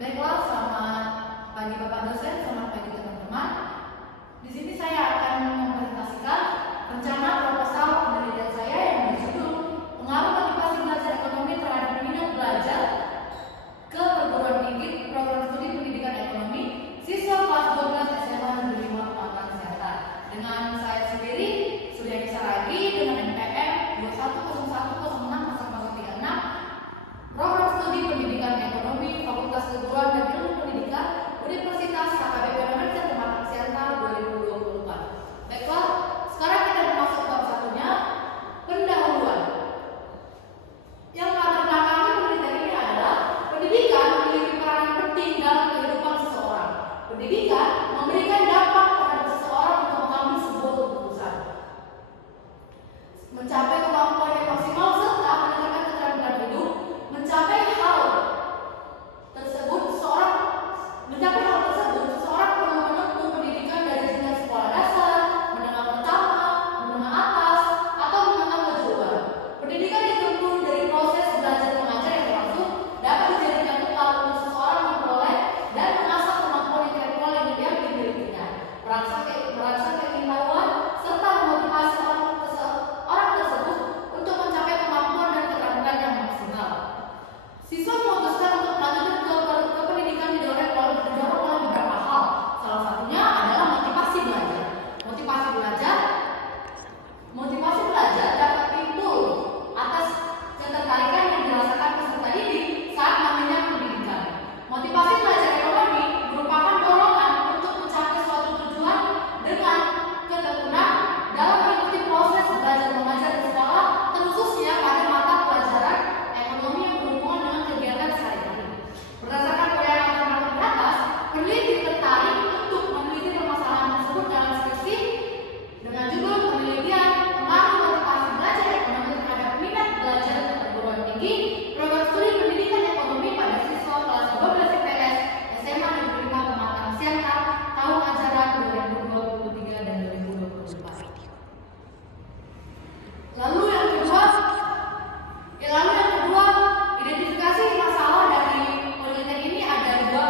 Baiklah, selamat pagi Bapak dosen, selamat pagi teman-teman. Di sini saya akan mempresentasikan rencana proposal penelitian saya yang berjudul Pengaruh Motivasi Belajar Ekonomi Terhadap Minat Belajar ke Perguruan Tinggi Program Studi Pendidikan Ekonomi Siswa Kelas 12 SMA Negeri 5 Pemalang Kesehatan. Dengan saya sendiri, Suryani Saragi, dengan NPM 2101060036, Program Studi Pendidikan Ekonomi Fakultas Keguruan dan Ilmu Pendidikan Universitas HKBP Indonesia Pemalang Siantar 2024. Baiklah, sekarang kita masuk bab satunya, pendahuluan. Yang latar belakangnya penelitian ini adalah pendidikan memiliki peran penting dalam kehidupan seseorang. Pendidikan memberikan dampak terhadap seseorang untuk mengambil sebuah keputusan, mencapai kemampuan yang maksimal serta meningkatkan keterampilan hidup. Mencapai hal tersebut, seseorang perlu menempuh pendidikan dari jenjang sekolah dasar, menengah pertama, menengah atas, atau menengah kejuruan. Pendidikan ditempuh dari proses belajar mengajar yang berlangsung dapat dijadikan bekal untuk seseorang memperoleh dan mengasah kemampuan intelektual yang dimilikinya, merangsang keinginan serta memotivasi orang tersebut untuk mencapai kemampuan dan keterampilan yang maksimal. Siswa memutuskan untuk melanjutkan ke pendidikan didorong oleh beberapa hal. Salah satunya adalah motivasi belajar. Motivasi belajar dapat timbul atas ketertarikan yang dirasakan peserta didik saat mengenyam pendidikan. Motivasi belajar ekonomi merupakan dorongan untuk mencapai suatu tujuan dengan ketekunan dalam mengikuti proses belajar mengajar di sekolah, terkhususnya pada mata pelajaran ekonomi yang berhubungan dengan kegiatan sehari-hari. Berdasarkan penilaian alternatif di atas, peneliti tertarik untuk meneliti permasalahan tersebut dalam skripsi dengan judul penelitian pengaruh motivasi belajar ekonomi terhadap minat belajar ke perguruan tinggi program studi pendidikan ekonomi pada siswa kelas 12 IPS SMA Negeri 5 Pematang Siantar tahun ajaran 2023 dan 2024. Lalu yang kedua, identifikasi masalah dari penelitian ini ada tiga,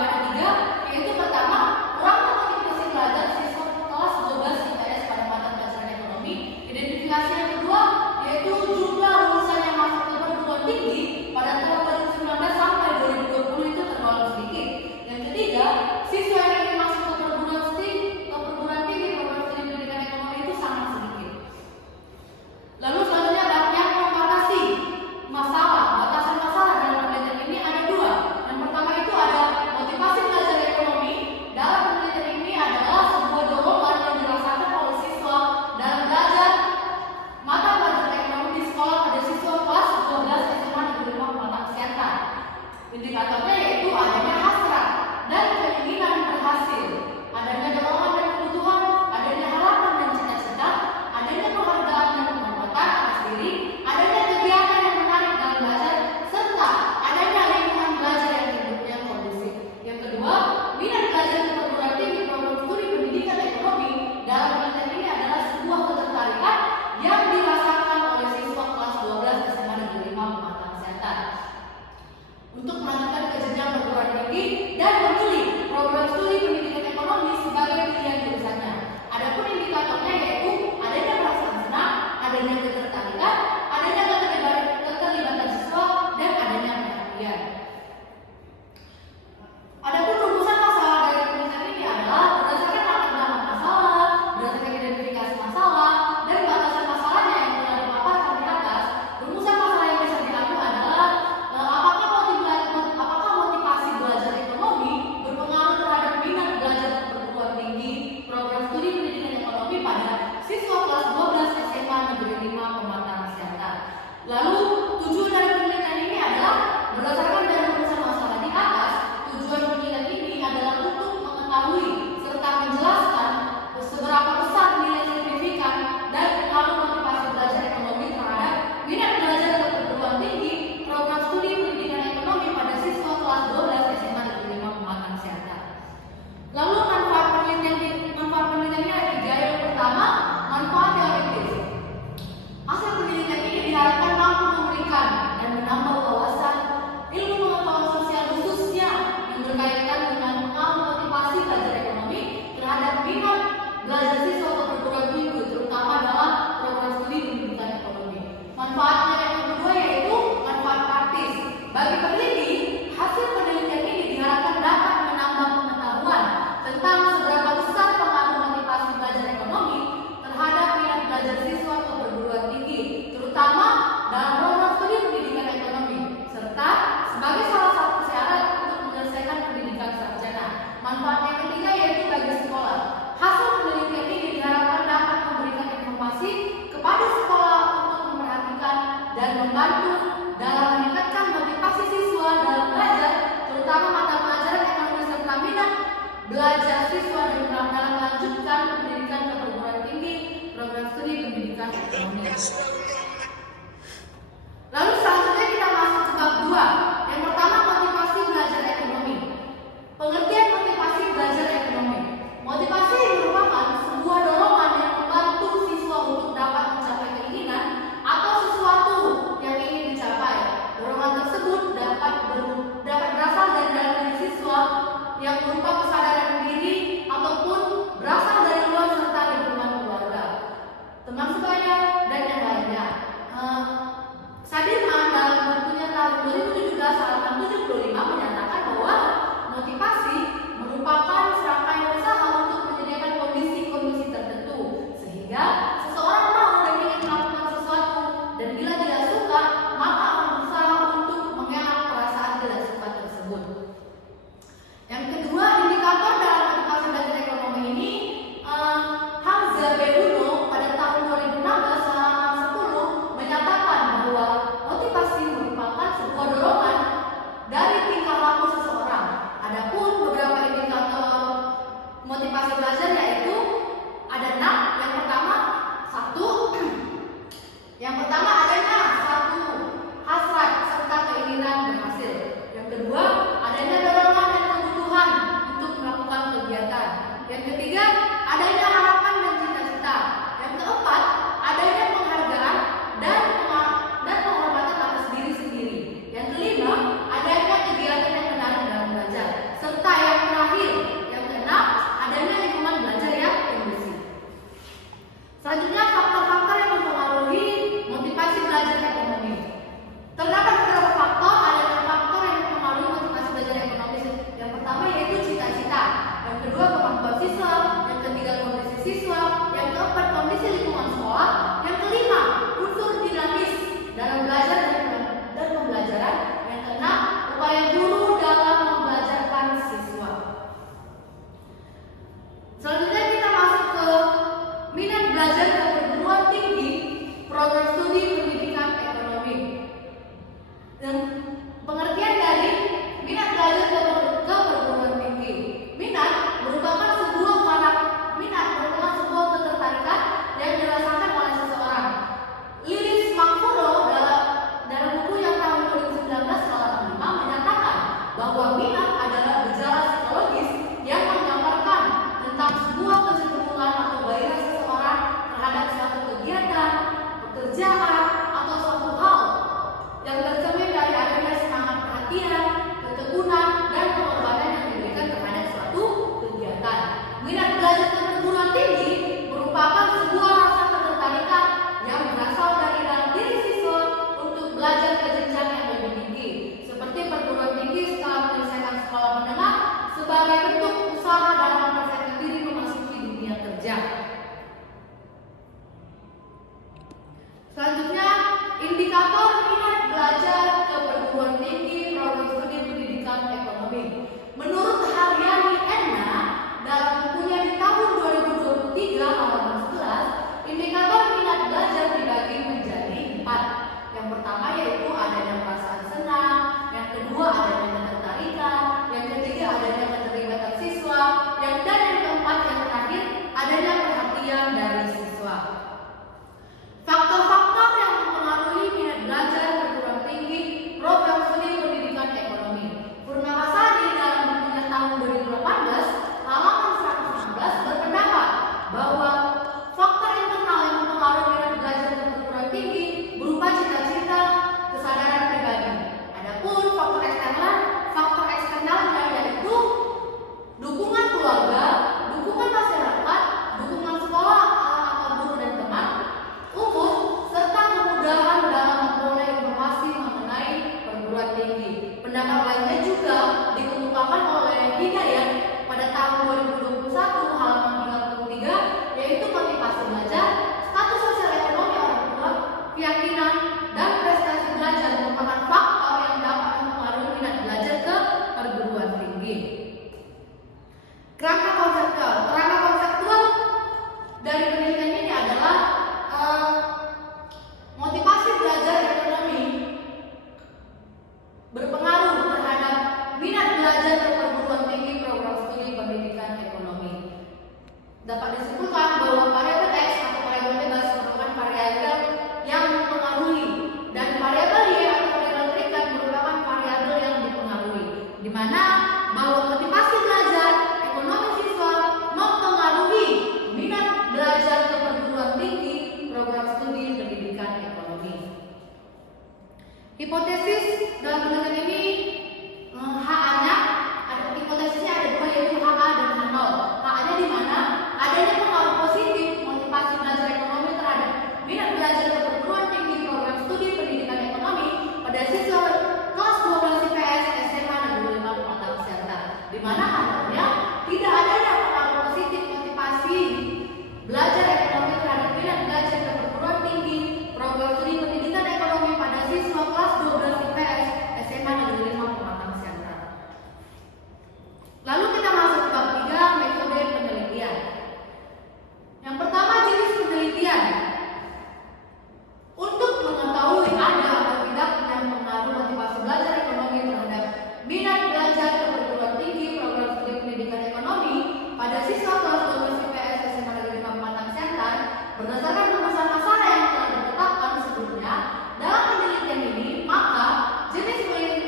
yaitu pertama, kurangnya motivasi belajar siswa kelas 12 IPS pada mata pelajaran ekonomi. Identifikasi yang kedua, yaitu jumlah lulusan yang masuk ke perguruan tinggi pada tahun 2019 sampai 2020 itu tergolong sedikit. Yang ketiga, siswa yang ingin masuk ke perguruan tinggi program studi pendidikan ekonomi itu sangat sedikit. Lalu selanjutnya ada membatasi batasan masalah dalam penelitian ini ada dua. Yang pertama itu ada motivasi belajar ekonomi. Dalam penelitian ini adalah sebuah dorongan yang dirasakan oleh siswa dalam belajar mata pelajaran ekonomi di sekolah pada siswa kelas 12 SMA Negeri 5 Pematang Siantar. Indikatornya yaitu adanya hasrat dan keinginan berhasil, adanya dorongan dan kebutuhan, adanya harapan dan cita-cita, adanya penghargaan dan penghormatan atas diri, adanya kegiatan yang menarik dalam belajar, serta adanya lingkungan belajar yang kondusif. Yang kedua, minat belajar ke perguruan tinggi program studi pendidikan ekonomi dalam penelitian ini adalah sebuah ketertarikan yang dirasakan oleh siswa kelas 12 SMA Negeri 5 Pematang Siantar untuk melanjutkan ke jenjang perguruan tinggi dan memilih Lalu selanjutnya kita masuk ke bab 2. Yang pertama, motivasi belajar ekonomi. Pengertian motivasi belajar ekonomi. Motivasi merupakan sebuah dorongan yang membantu siswa untuk dapat mencapai keinginan atau sesuatu yang ingin dicapai. Dorongan tersebut dapat berasal dari dalam diri siswa yang berupa kesadaran diri ataupun berasal dari luar serta lingkungan keluarga, teman sebaya, dan yang lainnya. Sadirman dalam bukunya tahun 2017 halaman 75 menyatakan bahwa motivasi merupakan serangkaian usaha untuk menyediakan kondisi-kondisi tertentu sehingga seseorang mau dan ingin melakukan sesuatu, dan bila tidak suka maka akan berusaha untuk mengelak perasaan tidak suka tersebut. Yang kedua, indikator dalam motivasi belajar ekonomi ini, Hamzah Behuno pada tahun 2016 halaman 10 menyatakan bahwa motivasi merupakan sebuah dorongan dari tingkah laku seseorang. Adapun beberapa indikator motivasi belajar yaitu ada 6. Yang pertama adanya satu hasrat serta keinginan berhasil. Yang kedua adanya dorongan dan kebutuhan untuk melakukan kegiatan. Yang ketiga adanya harapan dan cita-cita. Yang keempat adanya penghargaan dan penghormatan atas diri sendiri. Yang kelima adanya kegiatan yang menarik dalam belajar. Serta yang terakhir, yang keenam, adanya lingkungan belajar yang kondusif. Selanjutnya faktor-faktor yang mempengaruhi motivasi belajar ekonomi. Terdapat beberapa faktor, ada faktor yang mempengaruhi motivasi belajar ekonomi. Yang pertama yaitu cita-cita, yang kedua kemampuan siswa, yang ketiga kondisi siswa, yang keempat kondisi lingkungan sekolah, yang kelima unsur dinamis dalam belajar dan pembelajaran, yang keenam upaya guru dalam membelajarkan siswa. Selanjutnya kita masuk ke minat belajar ke perguruan tinggi, program studi pendidikan ekonomi. Dan pengertian dari minat belajar ke perguruan tinggi. Minat merupakan sebuah ketertarikan yang dirasakan oleh seseorang. Lilis Makfuro dalam buku yang tahun 2019 halaman 5 menyatakan bahwa minat adalah gejala psikologis yang menggambarkan tentang sebuah kecenderungan atau gairah seseorang terhadap suatu kegiatan, pekerjaan, atau suatu hal yang tercermin dari adanya semangat perhatian, ketekunan, dan pengorbanan yang diberikan terhadap suatu kegiatan. Minat belajar ke perguruan tinggi merupakan sebuah rasa ketertarikan yang berasal dari dalam diri siswa untuk belajar ke jenjang yang lebih tinggi, seperti perguruan tinggi setelah menyelesaikan sekolah menengah sebagai bentuk usaha dalam mempersiapkan diri memasuki dunia kerja. Selanjutnya, indikator minat belajar ke perguruan tinggi program studi pendidikan ekonomi. Menurut Haryani Enna dalam bukunya di tahun 2023 halaman 11, indikator minat belajar dibagi menjadi 4. Yang pertama yaitu adanya perasaan senang, yang kedua adanya ketertarikan, yang ketiga adanya keterlibatan siswa, yang keempat yang terakhir adanya perhatian dari siswa. Faktor-faktor yang mempengaruhi minat belajar perguruan tinggi program studi pendidikan ekonomi. Purnawasari dalam bukunya tahun 2018 halaman 116 berpendapat bahwa faktor internal yang mempengaruhi minat belajar perguruan tinggi berupa cita-cita, kesadaran pribadi. Adapun faktor eksternalnya yaitu dukungan keluarga, dukungan masyarakat, dukungan sekolah atau guru dan teman, umur, serta kemudahan dalam memperoleh informasi mengenai perguruan tinggi. Pendapat lainnya juga dikemukakan oleh Hidayat pada tahun 2021 halaman 33, yaitu motivasi belajar, status sosial ekonomi orang tua, keyakinan, dan prestasi belajar merupakan faktor yang dapat mempengaruhi minat belajar ke perguruan tinggi. Kerangka konseptual dari pendidikan ini adalah motivasi belajar ekonomi berpengaruh terhadap minat belajar ke perguruan tinggi program studi pendidikan ekonomi. Dapat disimpulkan bahwa variabel X atau variabel bebas merupakan variabel bahwa motivasi belajar ekonomi siswa mempengaruhi minat belajar ke perguruan tinggi program studi pendidikan ekonomi. Hipotesis dalam penelitian ini HA-nya hipotesisnya ada dua, yaitu HA dan H0. HA-nya di mana adanya pengaruh positif motivasi belajar ekonomi terhadap minat belajar ke perguruan tinggi program studi pendidikan ekonomi pada siswa kelas 12 IPS SMA Negeri 5 Pematang Siantar, di mana hasilnya tidak adanya pengaruh positif motivasi belajar ekonomi terhadap minat belajar ke perguruan tinggi program studi pendidikan ekonomi pada siswa kelas 12 IPS SMA Negeri 5 Pematang Siantar. Lalu kita masuk ke bab 3, metode penelitian. Yang pertama, jenis penelitian. Untuk mengetahui ada atau tidaknya pengaruh motivasi belajar ekonomi terhadap minat belajar ke perguruan tinggi program studi pendidikan ekonomi pada siswa kelas 12 IPS SMA Negeri 5 Pematang Siantar berdasarkan rumusan Asara yang telah ditetapkan sebelumnya dalam penelitian ini, maka jenis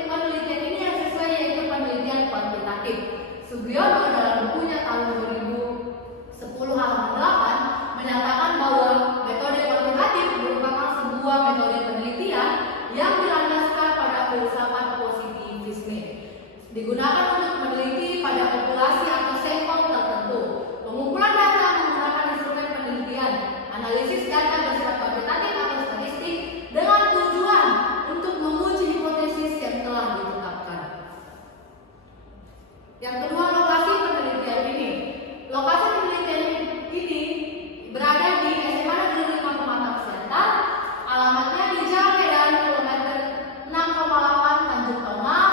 penelitian ini yang sesuai yaitu penelitian kuantitatif. Sugiono dalam bukunya tahun 2010 halaman 8 menyatakan bahwa metode kuantitatif merupakan sebuah metode penelitian yang berlandaskan pada filsafat positivisme, digunakan untuk meneliti pada populasi atau sampel tertentu. Pengumpulan data menggunakan instrumen penelitian, analisis data bersifat kuantitatif atau statistik dengan tujuan untuk menguji hipotesis yang telah ditetapkan. Yang kedua, lokasi penelitian ini. Lokasi penelitian ini berada di SMA Negeri 5 Pematang Siantar. Alamatnya di Jalan Medan kilometer 6,8 Tanjung Tongah,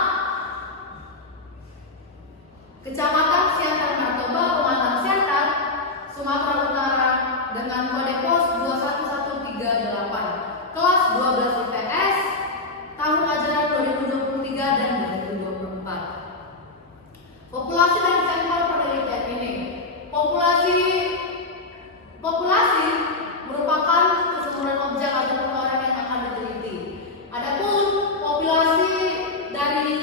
Kecamatan Siantar Martoba, Pematang Siantar, Sumatera Utara, dengan kode pos 21138, kelas 12 IPS, tahun ajaran 2023 dan 2024. Populasi dan sampel penelitian ini. Populasi merupakan keseluruhan objek atau orang yang akan diteliti. Adapun populasi dari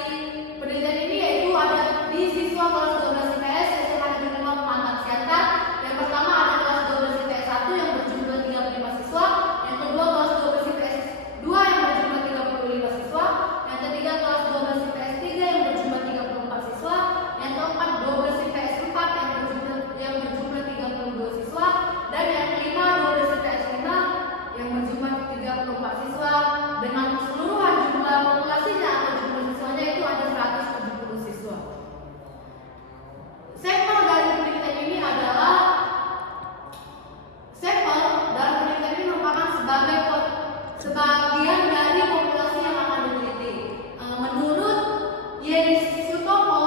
penelitian ini yaitu ada di siswa kelas 12 IPS SMA Negeri 5 Pematang Siantar. Yang pertama ada kelas 12 IPS 1 yang berjumlah 35 siswa, yang kedua kelas 12 IPS 2 yang berjumlah 35 siswa, yang ketiga kelas 12 IPS 3 yang berjumlah 34 siswa, yang keempat 12 IPS 4 yang berjumlah 32 siswa, dan yang kelima 12 IPS 5 yang berjumlah 34 siswa, dengan keseluruhan jumlah populasinya atau jumlah siswanya itu ada 170 siswa. Sampel dari penelitian ini adalah merupakan sebagian dari populasi yang akan diteliti. Menurut Yeni Sutopo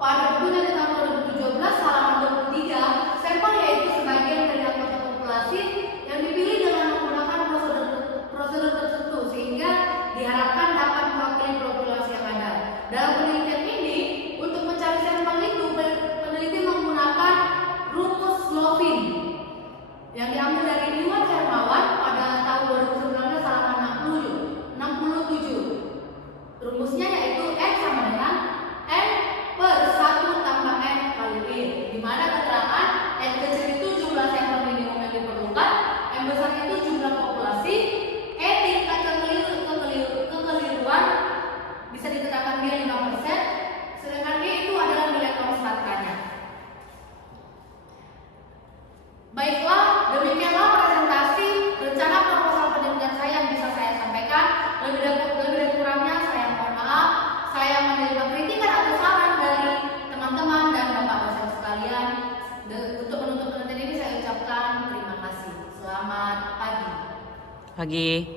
pada bukunya di tahun 2017 halaman 23, sampel yaitu sebagian dari anggota populasi yang dipilih dengan menggunakan prosedur tertentu sehingga diharapkan dapat mewakili populasi yang ada. Dalam penelitian ini, untuk mencari sampel itu peneliti menggunakan rumus Slovin yang diambil dari Iwan Hermawan pada tahun 2019 halaman 67. Rumusnya yaitu N sama dengan N per 1 tambah N kali E, di mana keterangan N kecil itu jumlah sampel minimum yang diperlukan, N besar itu jumlah populasi, E tingkat kekeliruan bisa ditetapkan dia 5%, sedangkan E itu adalah nilai konstantannya. Baiklah, demikianlah presentasi rencana proposal penelitian saya yang bisa saya sampaikan. Lebih dari kurangnya saya mohon maaf. Saya menerima kritikan atau saran dari teman-teman dan bapak dosen sekalian. Untuk menutup penelitian ini saya ucapkan terima kasih. Selamat pagi. Pagi.